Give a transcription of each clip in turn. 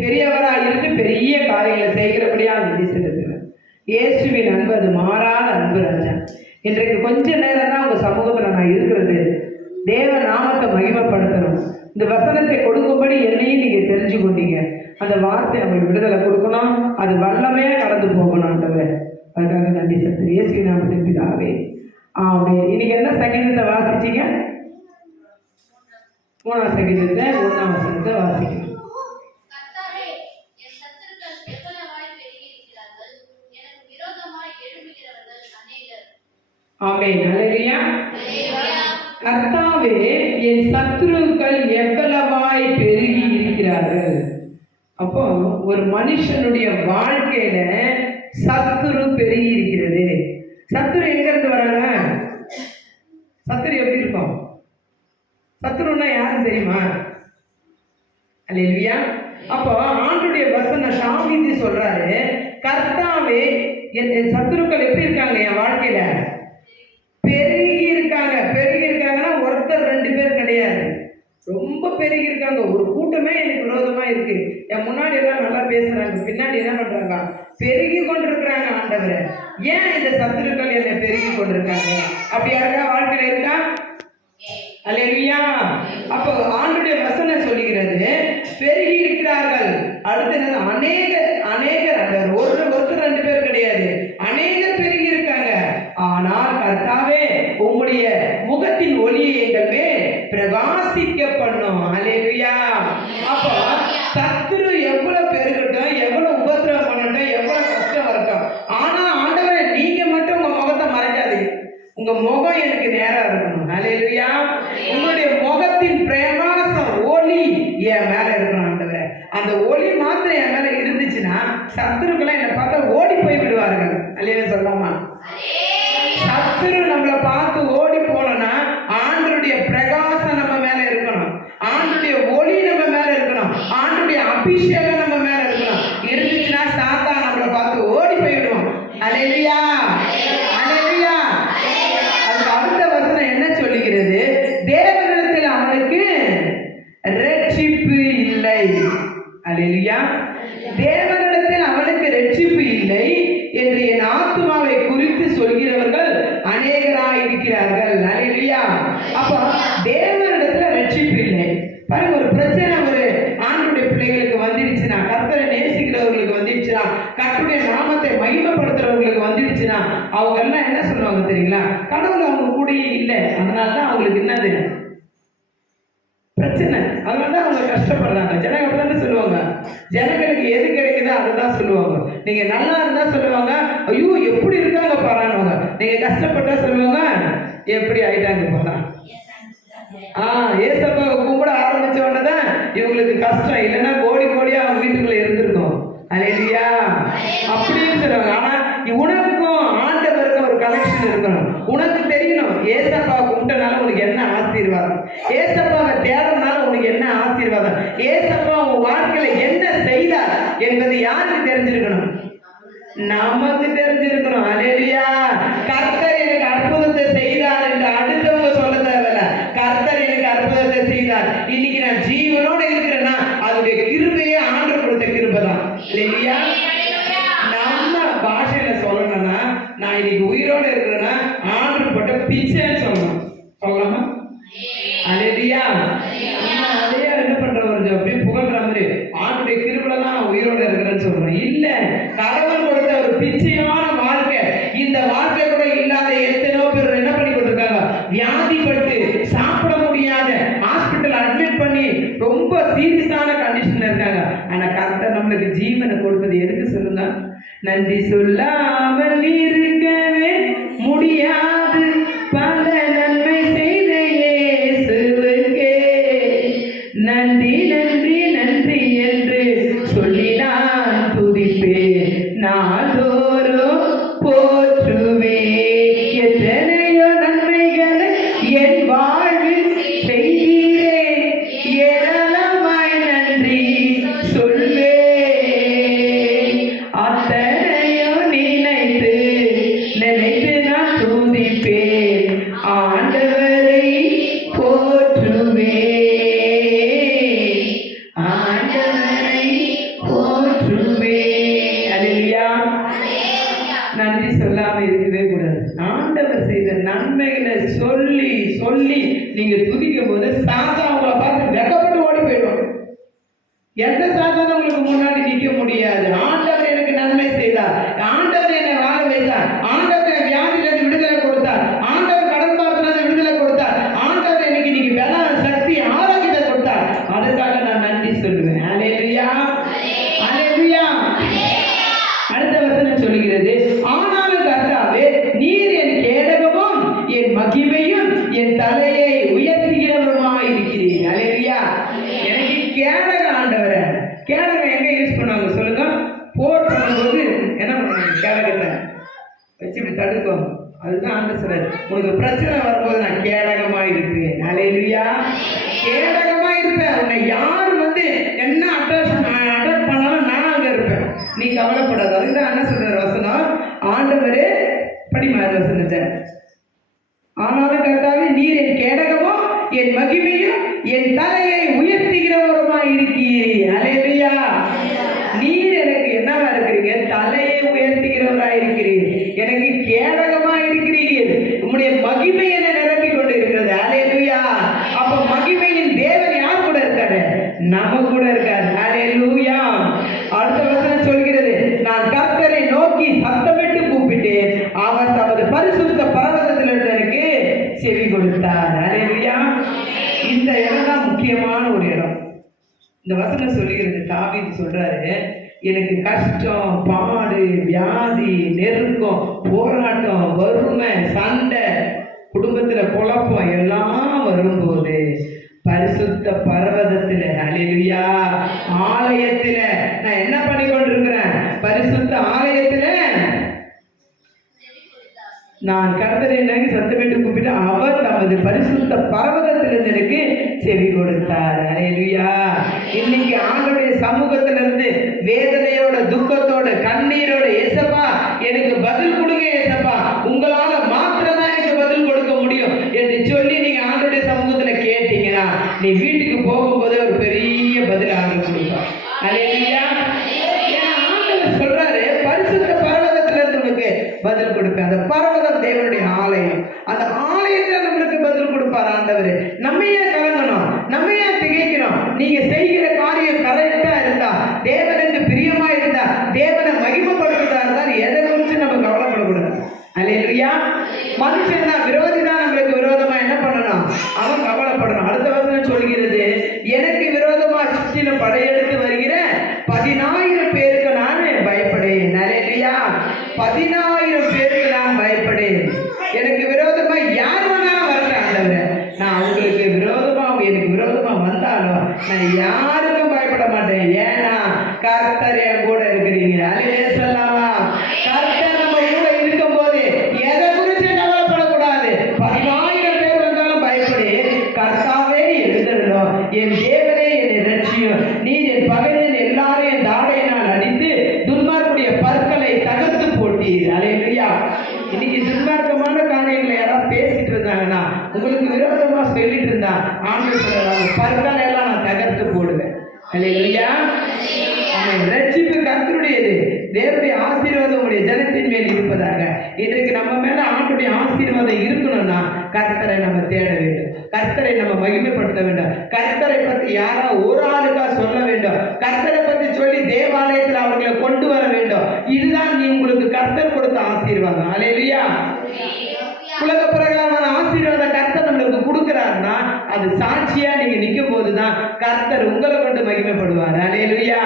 பெரியவராக இருந்து பெரிய காரியங்களை செய்கிறபடியா நன்றி செலுத்துவேன். இயேசுவின் அன்பு அது மாறாத அன்பு ராஜா. இன்றைக்கு கொஞ்ச நேரம் தான் உங்கள் சமூகத்தில் நான் இருக்கிறது. தேவ நாமத்தை மகிமைப்படுத்தணும். இந்த வசனத்தை கொடுக்கும்படி என்னையும் நீங்கள் தெரிஞ்சு கொண்டீங்க. அந்த வார்த்தை நம்மளுக்கு விடுதலை கொடுக்கணும். அது வல்லமையாக கடந்து போகணும் ஆண்டவரே. அதுக்காக நன்றி செலுத்துறேன். இயேசுவின் நாமத்தின் பிதாவே ஆமென். இன்னைக்கு என்ன சங்கீதத்தை வாசிச்சீங்க? 3ஆம் சங்கீதத்தை 1ஆம் வசனத்தை வாசிக்கணும். ஆமென். அல்லேலூயா. கர்த்தாவே, என் சத்துருக்கள் எவ்வளவாய் பெருகி இருக்கிறார்கள். அப்போ ஒரு மனுஷனுடைய வாழ்க்கையில சத்துரு பெருகி இருக்கிறது. சத்துரு எங்க இருந்து வராங்க? சத்துரு எப்படி இருக்கும்? சத்துருன்னா யாரும் தெரியுமா? அல்லேலூயா. அப்போ ஆண்டுடைய வசனம் தாவீது சொல்றாரு, கர்த்தாவே, என் சத்துருக்கள் எப்படி இருக்காங்க? என் வாழ்க்கையில பெருகி இருக்காங்க. பெருகி இருக்காங்கன்னா ஒருத்தர் 2 பேர் கிடையாது, ரொம்ப பெருகி இருக்காங்க. ஒரு கூட்டமே எனக்கு விரோதமா இருக்கு. என் முன்னாடி எல்லாம் நல்லா பேசுறாங்க, பின்னாடி என்ன பண்றாங்க? பெருகி கொண்டிருக்கிறாங்க. ஆண்டவரே, ஏன் இந்த சத்துருக்கள் என்னை பெருகி கொண்டிருக்காங்க? அப்படி யாருக்கா வாழ்க்கையில இருக்கா? அல்லேலூயா. அப்போ ஆண்டுடைய வசனம் சொல்லுகிறது பெருகி இருக்கிறார்கள். அடுத்து என்னது? அநேகர். ஒருத்தர் 2 பேர் கிடையாது, அநேகர் பெருகி இருக்காங்க. ஆனால் கர்த்தாவே, உம்முடைய முகத்தின் ஒளியை எங்கள் மேல் பிரகாசிக்க பண்ணும். அல்லேலூயா. அப்போ சத்துரு எவ்வளவு பெருகட்டும், எவ்வளவு உபத்திரவம் பண்ணட்டும், எவ்வளவு கஷ்டம் வரட்டும், ஆனா ஆண்டவரே, நீங்க மட்டும் உங்க முகத்தை மறைக்காதீங்க. உங்க முகம் எனக்கு நேரா இருக்கணும். அல்லேலூயா. உங்களுடைய முகத்தின் பிரகாசம் ஒளி என் மேல இருக்கணும் ஆண்டவரே. அந்த ஒளி மாத்திரம் என் மேல இருந்துச்சுன்னா சத்துருக்களை என்னை பார்த்தா ஓடி போய் விடுவார்கள். அல்லேலூயா சொல்லாமா? சத்துரு நம்மளை பார்த்து ஓடி போனோம்னா ஆண்டவருடைய பிரகாசம் நம்ம மேல இருக்கணும், ஆண்டவருடைய ஒளி நம்ம மேல இருக்கணும், ஆண்டவருடைய அபிஷேகம் நம்ம மேல இருக்கணும். இருந்துச்சுன்னா சாத்தான் நம்மளை பார்த்து ஓடி போயிடுவோம். அல்லேலூயா. அல்லேலூயா. அதுக்கு அடுத்த வசனம் என்ன சொல்லுகிறது? தேவனிடத்தில் அவனுக்கு ரட்சிப்பு இல்லை. அல்லேலூயா. தேவனிடத்தில் அவனுக்கு ரட்சிப்பு இல்லை என்று என் ஆத்துமாவை குறித்து சொல்கிறவர்கள் அநேகராய் இருக்கிறார்கள். அல்லேலூயா. அப்போ தேவனிடத்துல ரட்சிப்பு இல்லை. பாருங்க, ஒரு பிரச்சனை ஒரு ஆண்டுடைய பிள்ளைகளுக்கு வந்துடுச்சுன்னா, கர்த்தரை நேசிக்கிறவர்களுக்கு வந்துடுச்சுன்னா, கர்த்தருடைய நாமத்தை மகிமைப்படுத்துறவர்களுக்கு வந்துடுச்சுன்னா, அவங்க எல்லாம் என்ன சொல்லுவாங்க தெரியுங்களா? கடவுள் அவங்க கூடயே இல்லை, அதனாலதான் அவங்களுக்கு என்னது பிரச்சனை, அதனாலதான் அவங்க கஷ்டப்படுறாங்க. ஜனங்க அப்படிதான் சொல்லுவாங்க. ஜனங்களுக்கு எது கிடைக்குதோ அதுதான் சொல்லுவாங்க. நீங்க நல்லா இருந்தா சொல்லுவாங்க, ஐயோ எப்படி இருக்காங்க பாரானுவாங்க. நீங்க கஷ்டப்பட்டா சொல்லுவாங்க, எப்படி ஆயிட்டாங்க பாரா. ஏசப்பாவை கும்பிட ஆரம்பிச்ச உடனேதான் இவங்களுக்கு கஷ்டம், இல்லைன்னா கோடி கோடியா அவங்க வீட்டுக்குள்ள இருந்திருக்கும். அல்லேலூயா. அப்படின்னு சொல்லுவாங்க. ஆனா உனக்கும் ஆண்டவருக்கும் ஒரு கனெக்ஷன் இருக்கணும். உனக்கு தெரியணும் ஏசப்பாவை கும்பிட்டனால உனக்கு என்ன ஆசீர்வாதம், ஏசப்பாவை தேடனால உனக்கு என்ன ஆசீர்வாதம், ஏசப்பா உன் வாழ்க்கையில என்ன செய்தார் என்பது யாருக்கு தெரிஞ்சிருக்கணும்? நமக்கு தெரிஞ்சிருக்கணும். அல்லேலூயா. கர்த்தர் எனக்கு அற்புதத்தை செய்தார் என்று அடுத்தவங்க சொல்ல தேவையில்ல. கர்த்தர் எனக்கு அற்புதத்தை செய்தார், இன்னைக்கு நான் ஜீவனோட இருக்கிறேன்னா அதனுடைய கிருபையே ஆண்டவர் கொடுத்த கிருபை தான். இல்லையா? நம்ம பாஷையில சொல்லணும்னா, நான் இன்னைக்கு உயிரோட இருக்கிறேன்னா ஆண்டவர் போட்ட பிச்சைன்னு சொல்லணும். சொல்லலாமா? அல்லேலூயா. அதையே என்ன பண்றவங்க அப்படியே புகழ்ற மாதிரி ஆண்டுடைய கிருபையில தான் நான் உயிரோட இருக்கிறேன்னு சொல்றேன். இல்ல, கடவுள் கொடுத்த ஒரு பிச்சையான வாழ்க்கை. இந்த வாழ்க்கை கூட இல்லாத எத்தனையோ பேர் என்ன பண்ணி கொண்டிருக்காங்க? வியாதிப்பட்டு சாப்பிட முடியாத, ஹாஸ்பிட்டல் அட்மிட் பண்ணி ரொம்ப சீரியஸான கண்டிஷன்ல இருக்காங்க. ஆனா கர்த்தர் நம்மளுக்கு ஜீவனை கொடுத்தது எதுக்கு சொல்லுங்க? நன்றி சொல்லாமல் இருக்கவே முடியாது, பல நன்மை செய்த இயேசுவுக்கே நன்றி நன்றி நன்றி என்று சொல்லி நான் துதிப்பேன், நாள்தோறும் போற்றுவேன். எத்தனையோ நன்மைகளை என் வாழ்வில் செய்தீரே, ஏராளமாய் நன்றி சொல்வேன். அத்தனையோ நினைத்து நான் துதி இல்லாமல் இருக்கவே கூடாது. ஆண்டவர் செய்த நன்மைகளை சொல்லி சொல்லி நீங்க துதிக்கும் போது சாதா அவங்கள பார்த்து வெக்கப்பட்டு ஓடி போயிடுவாங்க. எந்த சாதனை உங்களுக்கு முன்னாடி நிற்க முடியாது. ஆண்டவர் எனக்கு நன்மை செய்தார், ஆண்டவர் என்னை வாழ வைத்தார், ஆண்டவர் வியாதியிலிருந்து விடுதலை கொடுத்தார், ஆண்டவர் கடன் பாத்திலிருந்து விடுதலை கொடுத்தார், ஆண்டவர் எனக்கு இன்னைக்கு பல சக்தி ஆரோக்கியத்தை கொடுத்தார், அதுக்காக நான் நன்றி சொல்லுவேன். அல்லேலூயா, அல்லேலூயா. அடுத்த வசனம் சொல்லுகிறது, ஆனாலும் கர்த்தாவே நீர் என் கேடகமும் என் மகிமையும் என் தலையை உயர்த்துகிறவருமாய் இருக்கிறீர். அல்லேலூயா. எனக்கு கேடகம் ஆண்டவரே. கேடகம் எங்க யூஸ் பண்ணுவாங்க சொல்லுங்க? போர் பண்ணும்போது என்ன பண்ணுவாங்க? கேடகத்தை வச்சு இப்படி தடுக்கும். அதுதான் ஆண்டவர் சொல்றாரு, உனக்கு பிரச்சனை வரும்போது நான் கேடகமா இருப்பேன். அல்லேலூயா. கேடகமா இருப்பேன். உன்னை யார் வந்து என்ன அட்டாக் பண்ணாலும் நான் அங்க இருப்பேன், நீ கவலைப்படாது. அதுதான் என்ன சொல்ற வசனம்? ஆண்டவரே படிமா வசனத்தை. ஆனாலும் கர்த்தாவே நீர் என் கேடகமும் என் மகிமையும் என் தலையை உயர்த்துகிறவருமாய் இருக்கிறீர். அல்லேலூயா. நீர் எனக்கு என்னவா இருக்கிறீங்க? தலையை உயர்த்துகிறவராய் இருக்கிறீர். எனக்கு கேடகமா இருக்கிறீர்கள். உம்முடைய மகிமை என்ன நிரப்பி கொண்டு இருக்கிறது. அல்லேலூயா. அப்ப மகிமையின் தேவன் யார் கூட இருக்காரு? நம்ம கூட இருக்காரு. அல்லேலூயா. அடுத்த வசனம் சொல்கிறது, நான் கர்த்தரை நோக்கி சத்தமிட்டு கூப்பிட்டேன், அவர் தமது பரிசுத்த பர்வதத்தில் இருந்ததற்கு செவி கொடுத்தார். அல்லேலூயா. இந்த இடம் தான் முக்கியமான ஒரு இடம். இந்த வசனம் சொல்லுகிறது, தாவீது சொல்றாரு, எனக்கு கஷ்டம், பாடு, வியாதி, நெருக்கம், போராட்டம், வறுமை, சண்டை, குடும்பத்துல குழப்பம் எல்லாம் வரும்போது பரிசுத்த பர்வதத்துல, அல்லேலூயா, ஆலயத்துல நான் என்ன பண்ணி கொண்டிருக்கிறேன்? பரிசுத்த ஆலயத்துல நான் கர்த்தரை நோக்கி சத்தமிட்டு கூப்பிட்டு அவர் தமது பரிசுத்த பர்வதத்திலிருந்து எனக்கு செவி கொடுத்தார். அல்லேலூயா. இன்னைக்கு ஆண்டவருடைய சமூகத்திலிருந்து வேதனையோட, துக்கத்தோட, கண்ணீரோட, ஏசப்பா எனக்கு பதில் கொடுங்க, ஏசப்பா உங்களால மாத்திரம்தான் எனக்கு பதில் கொடுக்க முடியும் என்று சொல்லி நீங்க ஆண்டவருடைய சமூகத்துல கேட்டீங்கன்னா நீ வீட்டுக்கு போகும்போது ஒரு பெரிய பதில் ஆண்டவர் கொடுப்பார். அல்லேலூயா. ஆண்டவர் சொல்றாரு, பரிசுத்த பர்வதத்திலிருந்து உனக்கு பதில் கொடுப்பேன். அந்த பர்வதம் தேவனுடைய ஆலயம். அந்த ஆலயத்தில் நம்மளுக்கு பதில் கொடுப்பார் ஆண்டவர். நம்ம ஏன் கலங்கணும்? நம்ம ஏன் திகைக்கணும்? நீங்க செய்கிற காரியம் கரெக்டா இருந்தா, தேவனுக்கு பிரியமா இருந்தா, தேவனை மகிமைப்படுத்துறதா இருந்தால் எதை குறித்து நம்ம கவலைப்படக்கூடாது. அல்லேலூயா. மனுஷன் தான், விரோதி தான் நம்மளுக்கு விரோதமா என்ன பண்ணணும்? அவன் கவலைப்படணும். அடுத்த வசனம் சொல்கிறது, எனக்கு விரோதமா சுற்றிலும் படையெடுத்து வருகிற 10,000 பேருக்கு நான் பயப்படேன். அல்லேலூயா. 10,000 பேருக்கு நான் பயப்படேன். எனக்கு விரோதமா யார் வேணாலும் வரல ஆண்டவரே, நான் அவங்களுக்கு விரோதமா, எனக்கு விரோதமா வந்தாலும் நான் யாருக்கும் பயப்பட மாட்டேன். ஏன்னா கர்த்தர் என் கூட இருக்கிறீங்க. அல்லேலூயா சொல்லாமா? கர்த்தர் நம்ம கூட இருக்கும் போது எதை குறித்து கவலைப்படக்கூடாது. 10,000 பேர் வந்தாலும் பயப்படி, கர்த்தாவே எழுதணும், என் தேவனே என்னை ரட்சியும், நீர் என் பகைவன் எல்லாரையும் தாடையினால் அடித்து துன்மார்க்குடைய பற்களை தகர்த்து போட்டீர். அல்லேலூயா. இன்னைக்கு துன்மார்க்கமான காரியங்களை யாராவது பேசிட்டு இருந்தாங்கன்னா, உங்களுக்கு விரோதமா சொல்லிட்டு இருந்தா, ஆண்டவர் சொல்றாங்க, பற்களை எல்லாம் நான் தகர்த்து போடுவேன். அல்லேலூயா. ரட்சிப்பு கர்த்தருடையது. தேவனுடைய ஆசீர்வாதம் உடைய ஜனத்தின் மேல் இருப்பதாக. இன்றைக்கு நம்ம மேல ஆண்டுடைய ஆசீர்வாதம் இருக்கணும்னா கர்த்தரை நம்ம தேட வேண்டும், கர்த்தரை நம்ம மகிமைப்படுத்த வேண்டும், கர்த்தரை பற்றி யாரா ஒரு ஆளுக்கா சொல்ல வேண்டும், கர்த்தரை பற்றி சொல்லி தேவாலயத்தில் அவர்களை கொண்டு வர வேண்டும். இதுதான் நீ உங்களுக்கு கர்த்தர் கொடுத்த ஆசீர்வாதம். அல்லேலூயா. உலக பிரகாரமான ஆசீர்வாதம் கர்த்தர் நம்மளுக்கு கொடுக்கிறாருன்னா அது சாட்சியா நீங்க நிற்கும் போதுதான் கர்த்தர் உங்களை கொண்டு மகிமைப்படுவார். அல்லேலூயா.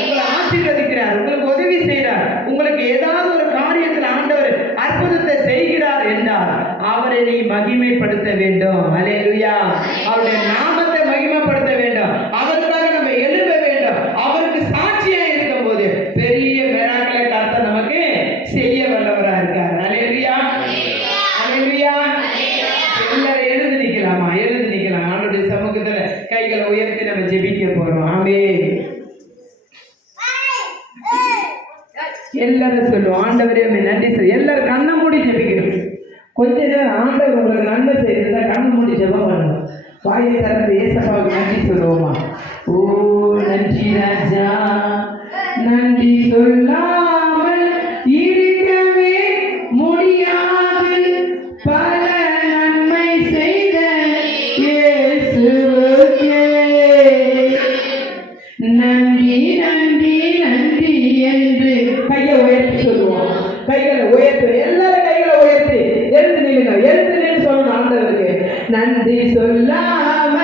உங்களை ஆசீர்வதிக்கிறார், உங்களுக்கு உதவி செய்கிறார், உங்களுக்கு ஏதாவது ஒரு காரியத்தில் ஆண்டவர் அற்புதத்தை செய்கிறார் என்றால் அவரை நீ மகிமைப்படுத்த வேண்டும். அல்லேலூயா. அவருடைய நாமத்தை மகிமைப்படுத்த வேண்டும், அவருக்காக நம்ம எழுத வேண்டும். அவருக்கு சாட்சியா இருக்கும் போது பெரிய மிராக்கிளை கர்த்தர் நமக்கு செய்ய வல்லவரா இருக்கார். அல்லேலூயா. அல்லேலூயா. எல்லாரும் எழுந்து நிக்கலாமா? எழுந்து நிக்கலாம். ஆண்டவருடைய சமூகத்துல கைகளை உயர்த்தி நம்ம ஜெபிக்க போறோம். ஆமென். எல்லாரும் சொல்லுவோம், ஆண்டவரே நன்றி சொல்லி எல்லாரும் கண்ணை மூடி ஜெபிக்கணும். கொஞ்ச நேரம் ஆண்டவர் உங்களுக்கு நன்மை செய்யறதா கண்ணை மூடி ஜெபம் பண்ணுவோம். வாயை திறந்து ஏசப்பாவுக்கு நன்றி சொல்லுவோமா? ஓ நன்றி ராஜா, நன்றி சொல்லாமல் இருக்கவே கையை உயர்த்தி சொல்லுவோம். கைகளை உயர்த்து, எல்லாரும் கைகளை உயர்த்தி எழுந்து நில்லுங்க. எழுந்து நின்று சொல்லணும் ஆண்டவருக்கு. நன்றி சொல்லாம